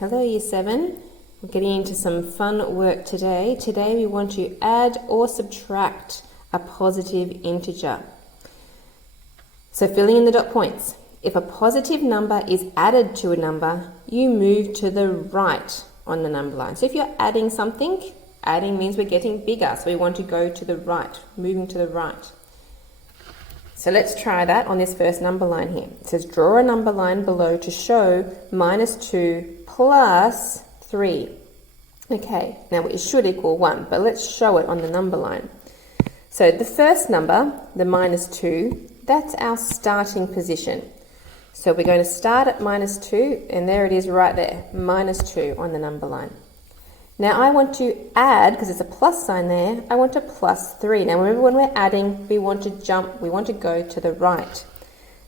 Hello Year 7, we're getting into some fun work today. Today we want to add or subtract a positive integer. So filling in the dot points. If a positive number is added to a number, you move to the right on the number line. So if you're adding something, adding means we're getting bigger, so we want to go to the right, moving to the right. So let's try that on this first number line here. It says draw a number line below to show -2 plus 3. Okay, now it should equal 1, but let's show it on the number line. So the first number, the -2, that's our starting position. So we're going to start at -2, and there it is right there, -2 on the number line. Now I want to add, because there's a plus sign there, I want to plus 3. Now remember, when we're adding, we want to jump, we want to go to the right.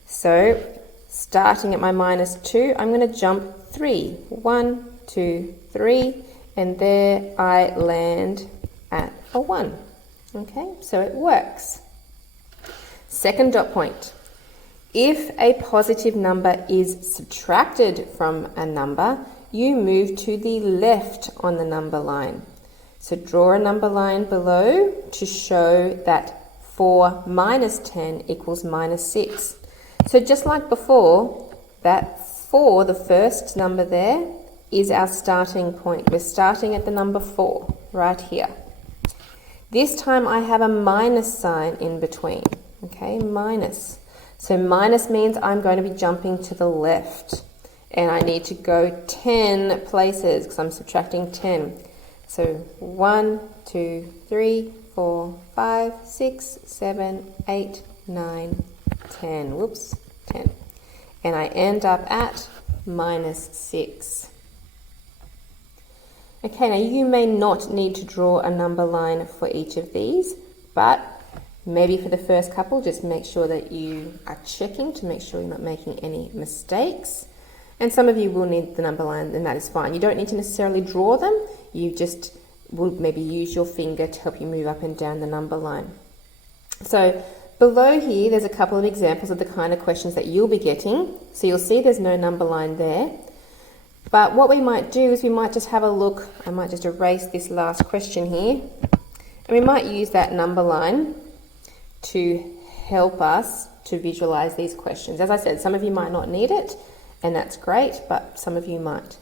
So starting at my -2, I'm going to jump 3. 1, 2, 3, and there I land at a 1. Okay, so it works. Second dot point. If a positive number is subtracted from a number, you move to the left on the number line. So draw a number line below to show that 4 minus 10 equals -6. So just like before, that 4, the first number there, is our starting point. We're starting at the number 4, right here. This time I have a minus sign in between, okay, minus. So minus means I'm going to be jumping to the left. And I need to go 10 places because I'm subtracting 10. So 1, 2, 3, 4, 5, 6, 7, 8, 9, 10. Whoops, 10. And I end up at -6. Okay, now you may not need to draw a number line for each of these, but maybe for the first couple, just make sure that you are checking to make sure you're not making any mistakes. And some of you will need the number line, and that is fine. You don't need to necessarily draw them. You just will maybe use your finger to help you move up and down the number line. So below here, there's a couple of examples of the kind of questions that you'll be getting. So you'll see there's no number line there. But what we might do is we might just have a look. I might just erase this last question here. And we might use that number line to help us to visualize these questions. As I said, some of you might not need it, and that's great, but some of you might.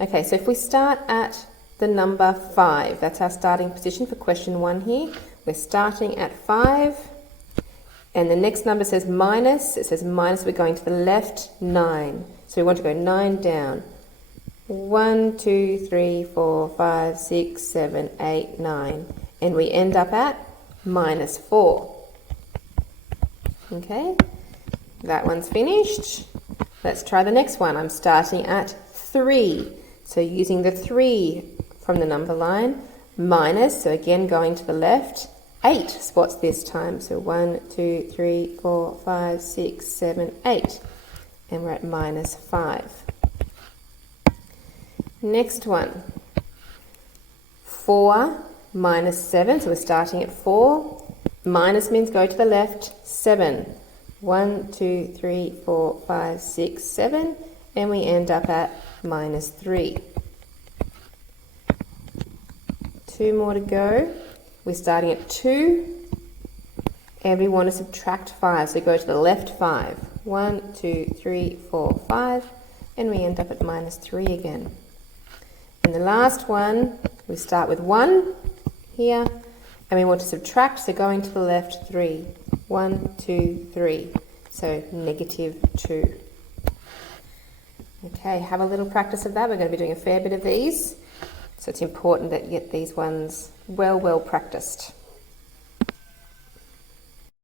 Okay, so if we start at the number 5, that's our starting position for question 1 here. We're starting at 5, and the next number says minus. It says minus, we're going to the left, 9. So we want to go 9 down. 1, 2, 3, 4, 5, 6, 7, 8, 9. And we end up at -4. Okay, that one's finished. Let's try the next one. I'm starting at 3. So using the 3 from the number line, minus, so again going to the left, 8 spots this time. So 1, 2, 3, 4, 5, 6, 7, 8. And we're at -5. Next one, 4 minus 7. So we're starting at 4. Minus means go to the left, 7. 1, 2, 3, 4, 5, 6, 7, and we end up at -3. 2 more to go. We're starting at 2, and we want to subtract 5, so go to the left 5. 1, 2, 3, 4, 5, and we end up at -3 again. And the last one, we start with 1 here, and we want to subtract, so going to the left 3. 1, 2, 3, so -2. Okay, have a little practice of that. We're going to be doing a fair bit of these, so it's important that you get these ones well practiced.